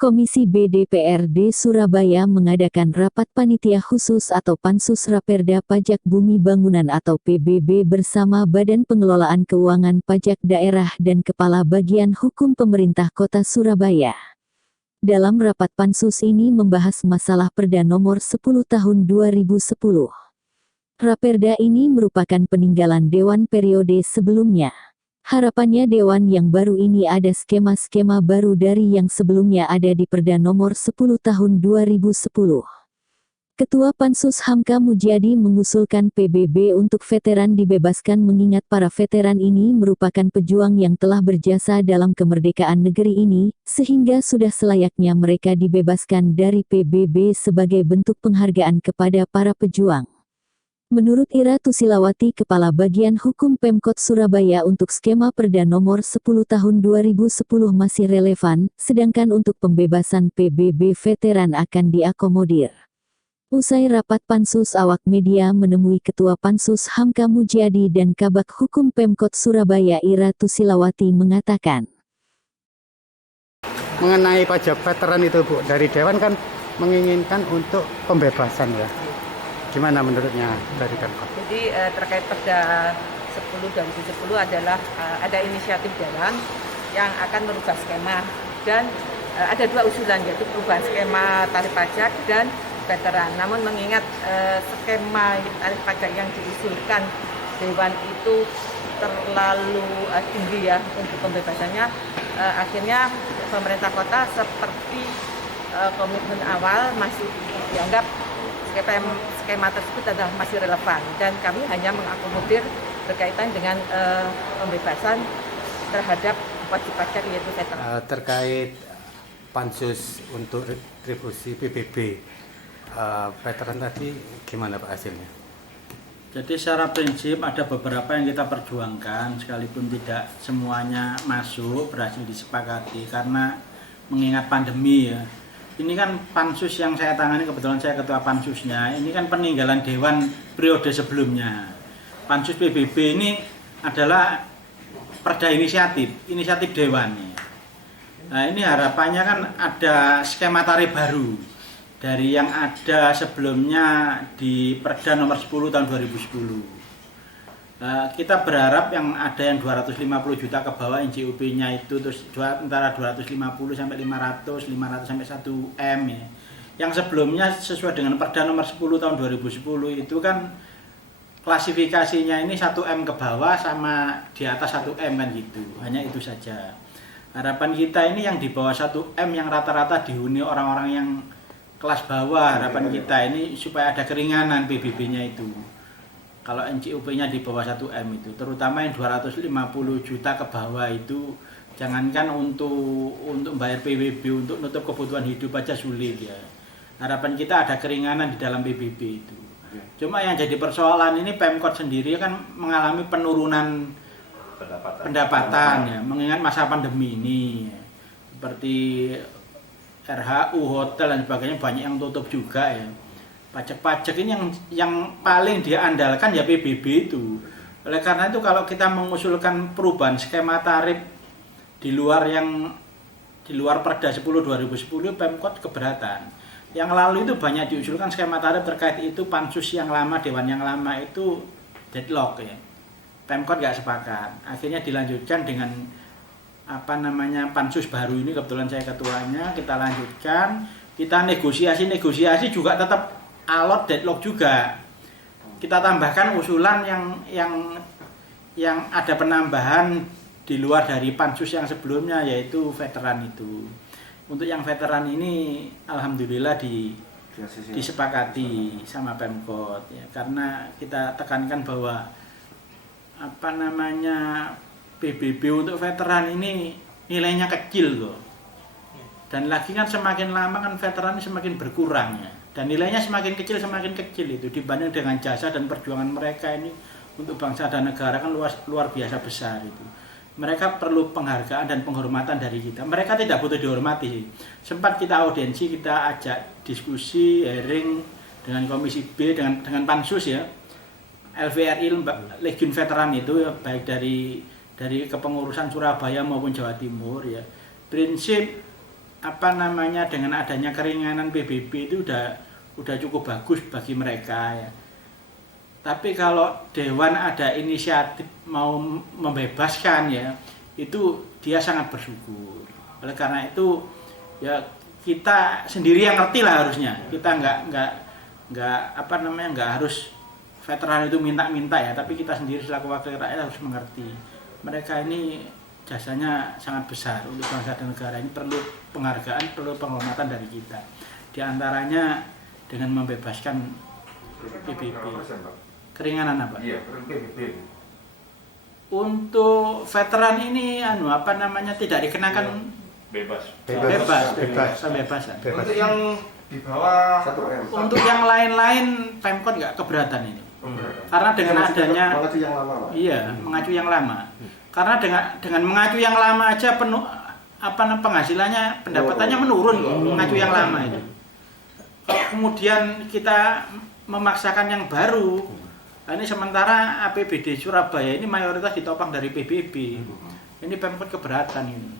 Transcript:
Komisi B DPRD Surabaya mengadakan rapat panitia khusus atau Pansus Raperda Pajak Bumi Bangunan atau PBB bersama Badan Pengelolaan Keuangan Pajak Daerah dan Kepala Bagian Hukum Pemerintah Kota Surabaya. Dalam rapat Pansus ini membahas masalah Perda Nomor 10 Tahun 2010. Raperda ini merupakan peninggalan Dewan periode sebelumnya. Harapannya Dewan yang baru ini ada skema-skema baru dari yang sebelumnya ada di Perda Nomor 10 Tahun 2010. Ketua Pansus Hamka Mujadi mengusulkan PBB untuk veteran dibebaskan mengingat para veteran ini merupakan pejuang yang telah berjasa dalam kemerdekaan negeri ini, sehingga sudah selayaknya mereka dibebaskan dari PBB sebagai bentuk penghargaan kepada para pejuang. Menurut Ira Tusilawati Kepala Bagian Hukum Pemkot Surabaya untuk skema Perda Nomor 10 Tahun 2010 masih relevan, sedangkan untuk pembebasan PBB veteran akan diakomodir. Usai rapat Pansus, awak media menemui Ketua Pansus Hamka Mujadi dan Kabag Hukum Pemkot Surabaya Ira Tusilawati mengatakan. Mengenai pajak veteran itu Bu, dari Dewan kan menginginkan untuk pembebasan ya. Gimana menurutnya dari Pemkot? Jadi terkait Perda 10 2010 adalah ada inisiatif Dewan yang akan merubah skema dan ada dua usulan yaitu perubahan skema tarif pajak dan veteran. Namun mengingat skema tarif pajak yang diusulkan Dewan itu terlalu tinggi ya untuk pembebasannya, akhirnya pemerintah kota seperti komitmen awal masih dianggap skema tersebut adalah masih relevan dan kami hanya mengakomodir berkaitan dengan pembebasan terhadap wajib pajak yaitu veteran. Terkait pansus untuk retribusi PBB veteran tadi gimana Pak hasilnya? Jadi secara prinsip ada beberapa yang kita perjuangkan sekalipun tidak semuanya masuk berhasil disepakati karena mengingat pandemi ya. Ini kan pansus yang saya tangani, kebetulan saya ketua pansusnya, ini kan peninggalan Dewan periode sebelumnya. Pansus PBB ini adalah perda inisiatif Dewan. Nah ini harapannya kan ada skema tarif baru dari yang ada sebelumnya di Perda Nomor 10 Tahun 2010. Kita berharap yang ada yang 250 juta ke bawah NJUP-nya itu terus antara 250 sampai 500 sampai 1 M ya. Yang sebelumnya sesuai dengan Perda Nomor 10 Tahun 2010 itu kan klasifikasinya ini 1 M ke bawah sama di atas 1 M kan gitu. Hanya itu saja. Harapan kita ini yang di bawah 1 M yang rata-rata dihuni orang-orang yang kelas bawah. Harapan kita ini supaya ada keringanan PBB-nya itu. Kalau NJUP-nya di bawah 1 M itu, terutama yang 250 juta ke bawah itu, jangankan untuk bayar PBB, untuk nutup kebutuhan hidup aja sulit ya. Harapan kita ada keringanan di dalam PBB itu. Cuma yang jadi persoalan ini Pemkot sendiri kan mengalami penurunan pendapatan ya, mengingat masa pandemi ini. Seperti RHU, hotel dan sebagainya banyak yang tutup juga ya. Pajak-pajak ini yang paling dia andalkan ya PBB itu. Oleh karena itu kalau kita mengusulkan perubahan skema tarif di luar Perda 10 2010 Pemkot keberatan. Yang lalu itu banyak diusulkan skema tarif terkait itu pansus yang lama, Dewan yang lama itu deadlock ya. Pemkot nggak sepakat. Akhirnya dilanjutkan dengan pansus baru ini, kebetulan saya ketuanya, kita lanjutkan, kita negosiasi juga tetap alot deadlock juga. Kita tambahkan usulan yang ada penambahan di luar dari pansus yang sebelumnya yaitu veteran itu. Untuk yang veteran ini alhamdulillah disepakati sama Pemkot ya, karena kita tekankan bahwa PBB untuk veteran ini nilainya kecil loh. Dan lagi kan semakin lama kan veteran ini semakin berkurang ya. Dan nilainya semakin kecil itu dibanding dengan jasa dan perjuangan mereka ini untuk bangsa dan negara kan luar biasa besar itu. Mereka perlu penghargaan dan penghormatan dari kita. Mereka tidak butuh dihormati. Sempat kita audiensi, kita ajak diskusi, hearing dengan Komisi B, dengan Pansus ya. LVRI, Legiun Veteran itu ya, baik dari kepengurusan Surabaya maupun Jawa Timur ya. Prinsip dengan adanya keringanan PBB itu udah cukup bagus bagi mereka ya. Tapi kalau Dewan ada inisiatif mau membebaskan ya, itu dia sangat bersyukur. Oleh karena itu ya kita sendiri yang ngerti lah harusnya. Kita nggak harus veteran itu minta-minta ya, tapi kita sendiri selaku wakil rakyat harus mengerti. Mereka ini jasanya sangat besar untuk bangsa dan negara, ini perlu penghargaan, perlu penghormatan dari kita. Di antaranya dengan membebaskan PBB. Keringanan apa? Iya, PBB. Untuk veteran ini tidak dikenakan Bebas. Pembebasan. Untuk yang di bawah 1 M. Untuk yang lain-lain Pemkot nggak keberatan ini. Karena dengan adanya mengacu yang lama, Pak. Iya, mengacu yang lama. Karena dengan mengacu yang lama aja penghasilannya, pendapatannya menurun kok, mengacu yang lama itu. Kalau kemudian kita memaksakan yang baru, ini sementara APBD Surabaya ini mayoritas ditopang dari PBB. Ini Pemkot keberatan ini.